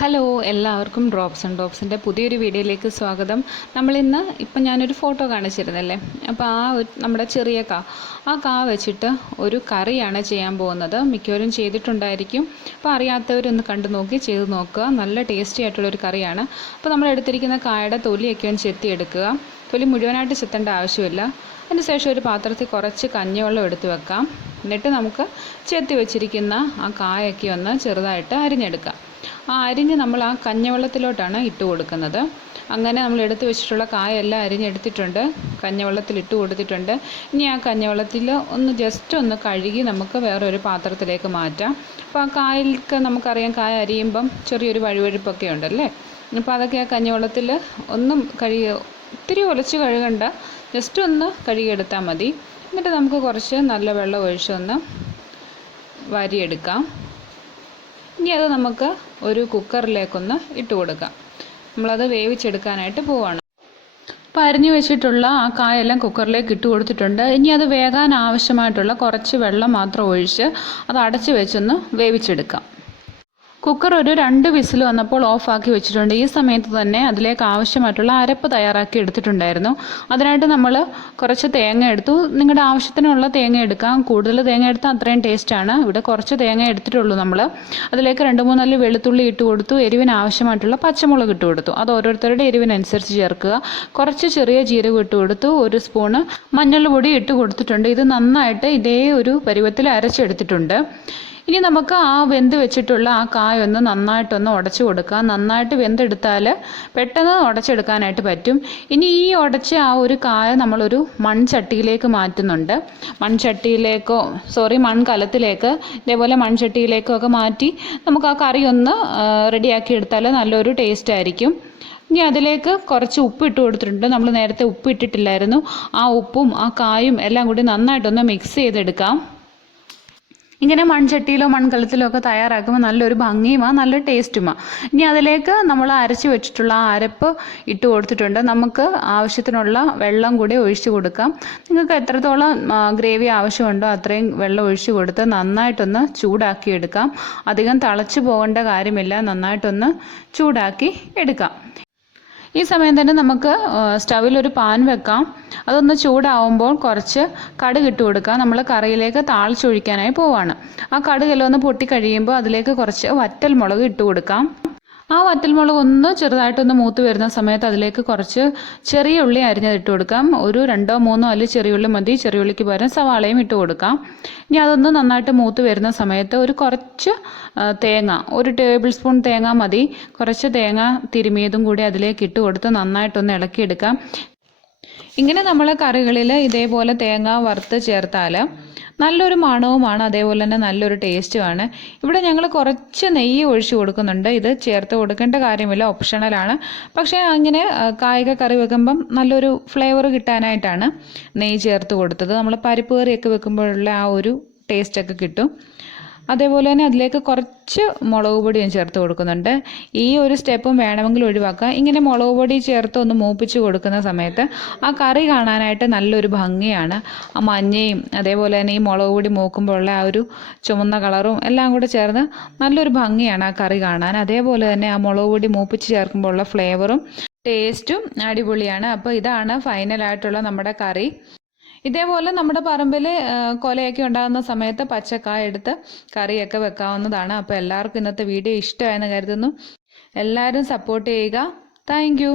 Hello, എല്ലാവർക്കും drops and ഡ്രോപ്സിൻ്റെ പുതിയൊരു വീഡിയോയിലേക്ക് സ്വാഗതം. ഇപ്പം ഞാനൊരു ഫോട്ടോ കാണിച്ചിരുന്നല്ലേ, അപ്പോൾ നമ്മുടെ ചെറിയ ആ കാ വെച്ചിട്ട് ഒരു കറിയാണ് ചെയ്യാൻ പോകുന്നത്. മിക്കവരും ചെയ്തിട്ടുണ്ടായിരിക്കും. അപ്പോൾ അറിയാത്തവരൊന്ന് കണ്ടു നോക്കി ചെയ്ത് നോക്കുക. നല്ല ടേസ്റ്റി ആയിട്ടുള്ളൊരു കറിയാണ്. അപ്പോൾ നമ്മൾ എടുത്തിരിക്കുന്ന കായയുടെ തൊലിയൊക്കെ ഒന്ന് ചെത്തിയെടുക്കുക. തൊലി മുഴുവനായിട്ട് ചെത്തേണ്ട ആവശ്യമില്ല. അതിനുശേഷം ഒരു പാത്രത്തിൽ കുറച്ച് കഞ്ഞിവെള്ളം എടുത്ത് വെക്കാം. എന്നിട്ട് നമുക്ക് ചെത്തി വെച്ചിരിക്കുന്ന ആ കായൊക്കെ ഒന്ന് ചെറുതായിട്ട് അരിഞ്ഞെടുക്കാം. അരിഞ്ഞ് നമ്മൾ ആ കഞ്ഞിവെള്ളത്തിലോട്ടാണ് ഇട്ട് കൊടുക്കുന്നത്. അങ്ങനെ നമ്മൾ എടുത്തു വെച്ചിട്ടുള്ള കായെല്ലാം അരിഞ്ഞെടുത്തിട്ടുണ്ട്, കഞ്ഞിവെള്ളത്തിൽ ഇട്ട് കൊടുത്തിട്ടുണ്ട്. ഇനി ആ കഞ്ഞിവെള്ളത്തിൽ ജസ്റ്റ് ഒന്ന് കഴുകി നമുക്ക് വേറൊരു പാത്രത്തിലേക്ക് മാറ്റാം. അപ്പോൾ ആ കായൽക്ക് നമുക്കറിയാം, കായ അരിയുമ്പം ചെറിയൊരു വഴുവഴുപ്പൊക്കെ ഉണ്ടല്ലേ. അപ്പോൾ അതൊക്കെ ആ കഞ്ഞിവെള്ളത്തിൽ ഒന്നും ഒത്തിരി ഒലച്ച് കഴുകണ്ട, ജസ്റ്റ് ഒന്ന് കഴുകിയെടുത്താൽ മതി. എന്നിട്ട് നമുക്ക് കുറച്ച് നല്ല വെള്ളം ഒഴിച്ചൊന്ന് വാരിയെടുക്കാം. ഇനി അത് നമുക്ക് ഒരു കുക്കറിലേക്കൊന്ന് ഇട്ട് കൊടുക്കാം. നമ്മളത് വേവിച്ചെടുക്കാനായിട്ട് പോവുകയാണ്. അപ്പോൾ അരിഞ്ഞു വെച്ചിട്ടുള്ള ആ കായെല്ലാം കുക്കറിലേക്ക് ഇട്ട് കൊടുത്തിട്ടുണ്ട്. ഇനി അത് വേകാൻ ആവശ്യമായിട്ടുള്ള കുറച്ച് വെള്ളം മാത്രം ഒഴിച്ച് അത് അടച്ച് വെച്ചൊന്ന് വേവിച്ചെടുക്കാം. കുക്കർ ഒരു 2 വിസിൽ വന്നപ്പോൾ ഓഫാക്കി വെച്ചിട്ടുണ്ട്. ഈ സമയത്ത് തന്നെ അതിലേക്ക് ആവശ്യമായിട്ടുള്ള അരപ്പ് തയ്യാറാക്കി എടുത്തിട്ടുണ്ടായിരുന്നു. അതിനായിട്ട് നമ്മൾ കുറച്ച് തേങ്ങ എടുത്തു. നിങ്ങളുടെ ആവശ്യത്തിനുള്ള തേങ്ങ എടുക്കാം. കൂടുതൽ തേങ്ങ എടുത്താൽ അത്രയും ടേസ്റ്റാണ്. ഇവിടെ കുറച്ച് തേങ്ങ എടുത്തിട്ടുള്ളൂ നമ്മൾ. അതിലേക്ക് 2-3 അല്ലി വെളുത്തുള്ളി ഇട്ട് കൊടുത്തു. എരിവിന് ആവശ്യമായിട്ടുള്ള പച്ചമുളക് ഇട്ട് കൊടുത്തു. അത് ഓരോരുത്തരുടെ എരിവിനനുസരിച്ച് ചേർക്കുക. കുറച്ച് ചെറിയ ജീരകം ഇട്ട് കൊടുത്തു. 1 സ്പൂണ് മഞ്ഞൾപ്പൊടി ഇട്ട് കൊടുത്തിട്ടുണ്ട്. ഇത് നന്നായിട്ട് ഇതേ ഒരു പരുവത്തിൽ അരച്ചെടുത്തിട്ടുണ്ട്. ഇനി നമുക്ക് ആ വെന്ത് വെച്ചിട്ടുള്ള ആ കായൊന്ന് നന്നായിട്ടൊന്ന് ഉടച്ചു കൊടുക്കാം. നന്നായിട്ട് വെന്തെടുത്താൽ പെട്ടെന്ന് ഉടച്ചെടുക്കാനായിട്ട് പറ്റും. ഇനി ഈ ഉടച്ച ആ ഒരു കായ നമ്മളൊരു മൺചട്ടിയിലേക്ക് മാറ്റുന്നുണ്ട്. മൺകലത്തിലേക്ക് ഇതേപോലെ മൺചട്ടിയിലേക്കോ ഒക്കെ മാറ്റി നമുക്ക് ആ കറി ഒന്ന് റെഡിയാക്കി എടുത്താൽ നല്ലൊരു ടേസ്റ്റ് ആയിരിക്കും. ഇനി അതിലേക്ക് കുറച്ച് ഉപ്പ് ഇട്ട് കൊടുത്തിട്ടുണ്ട്. നമ്മൾ നേരത്തെ ഉപ്പ് ഇട്ടിട്ടില്ലായിരുന്നു. ആ ഉപ്പും ആ കായും എല്ലാം കൂടി നന്നായിട്ടൊന്ന് മിക്സ് ചെയ്തെടുക്കാം. ഇങ്ങനെ മൺചട്ടിയിലോ മൺകലത്തിലോ ഒക്കെ തയ്യാറാക്കുമ്പോൾ നല്ലൊരു ഭംഗിയുമാണ്, നല്ല ടേസ്റ്റുമാണ്. ഇനി അതിലേക്ക് നമ്മൾ അരച്ച് വെച്ചിട്ടുള്ള ആ അരപ്പ് ഇട്ട് കൊടുത്തിട്ടുണ്ട്. നമുക്ക് ആവശ്യത്തിനുള്ള വെള്ളം കൂടി ഒഴിച്ച് കൊടുക്കാം. നിങ്ങൾക്ക് എത്രത്തോളം ഗ്രേവി ആവശ്യമുണ്ടോ അത്രയും വെള്ളം ഒഴിച്ച് കൊടുത്ത് നന്നായിട്ടൊന്ന് ചൂടാക്കി എടുക്കാം. അധികം തിളച്ച് പോകേണ്ട കാര്യമില്ല, നന്നായിട്ടൊന്ന് ചൂടാക്കി എടുക്കാം. ഈ സമയം തന്നെ നമുക്ക് സ്റ്റവിലൊരു പാൻ വെക്കാം. അതൊന്ന് ചൂടാവുമ്പോൾ കുറച്ച് കടുക് ഇട്ട് കൊടുക്കാം. നമ്മൾ കറിയിലേക്ക് താളിച്ചൊഴിക്കാനായി പോവാണ്. ആ കടുകെല്ലാം ഒന്ന് പൊട്ടിക്കഴിയുമ്പോൾ അതിലേക്ക് കുറച്ച് വറ്റൽമുളക് ഇട്ട് കൊടുക്കാം. ആ വറ്റൽമുളക് ഒന്ന് ചെറുതായിട്ടൊന്ന് മൂത്ത് വരുന്ന സമയത്ത് അതിലേക്ക് കുറച്ച് ചെറിയ ഉള്ളി അരിഞ്ഞതിട്ട് കൊടുക്കാം. ഒരു 2-3 അല്ലി ചെറിയുള്ളി മതി. ചെറിയുള്ളിക്ക് പകരം സവാളയും ഇട്ട് കൊടുക്കാം. ഇനി അതൊന്ന് നന്നായിട്ട് മൂത്ത് വരുന്ന സമയത്ത് കുറച്ച് തേങ്ങ, 1 ടേബിൾ സ്പൂൺ തേങ്ങ മതി. കുറച്ച് തേങ്ങ തിരുമിയതും കൂടി അതിലേക്ക് ഇട്ട് കൊടുത്ത് നന്നായിട്ടൊന്ന് ഇളക്കിയെടുക്കാം. ഇങ്ങനെ നമ്മൾ കറികളിൽ ഇതേപോലെ തേങ്ങ വറുത്ത് ചേർത്താൽ നല്ലൊരു മണവുമാണ്, അതേപോലെ തന്നെ നല്ലൊരു ടേസ്റ്റുമാണ്. ഇവിടെ ഞങ്ങൾ കുറച്ച് നെയ്യ് ഒഴിച്ച് കൊടുക്കുന്നുണ്ട്. ഇത് ചേർത്ത് കൊടുക്കേണ്ട കാര്യമില്ല, ഓപ്ഷണലാണ്. പക്ഷേ അങ്ങനെ കായിക കറി വെക്കുമ്പം നല്ലൊരു ഫ്ലേവർ കിട്ടാനായിട്ടാണ് നെയ്യ് ചേർത്ത് കൊടുത്തത്. നമ്മൾ പരിപ്പ് കറിയൊക്കെ വെക്കുമ്പോഴുള്ള ആ ഒരു ടേസ്റ്റൊക്കെ കിട്ടും. അതേപോലെ തന്നെ അതിലേക്ക് കുറച്ച് മുളക് പൊടിയും ചേർത്ത് കൊടുക്കുന്നുണ്ട്. ഈ ഒരു സ്റ്റെപ്പും വേണമെങ്കിൽ ഒഴിവാക്കുക. ഇങ്ങനെ മുളക് പൊടി ചേർത്ത് ഒന്ന് മൂപ്പിച്ച് കൊടുക്കുന്ന സമയത്ത് ആ കറി കാണാനായിട്ട് നല്ലൊരു ഭംഗിയാണ്. ആ മഞ്ഞയും അതേപോലെ തന്നെ ഈ മുളക് പൊടി മൂക്കുമ്പോഴുള്ള ആ ഒരു ചുവന്ന കളറും എല്ലാം കൂടെ ചേർന്ന് നല്ലൊരു ഭംഗിയാണ് ആ കറി കാണാൻ. അതേപോലെ തന്നെ ആ മുളക് പൊടി മൂപ്പിച്ച് ചേർക്കുമ്പോഴുള്ള ഫ്ലേവറും ടേസ്റ്റും അടിപൊളിയാണ്. അപ്പോൾ ഇതാണ് ഫൈനലായിട്ടുള്ള നമ്മുടെ കറി. ഇതേപോലെ നമ്മുടെ പറമ്പിൽ കൊലയൊക്കെ ഉണ്ടാകുന്ന സമയത്ത് പച്ചക്കായ എടുത്ത് കറിയൊക്കെ വെക്കാവുന്നതാണ്. അപ്പോൾ എല്ലാവർക്കും ഇന്നത്തെ വീഡിയോ ഇഷ്ടമായെന്ന് കരുതുന്നു. എല്ലാവരും സപ്പോർട്ട് ചെയ്യുക. താങ്ക്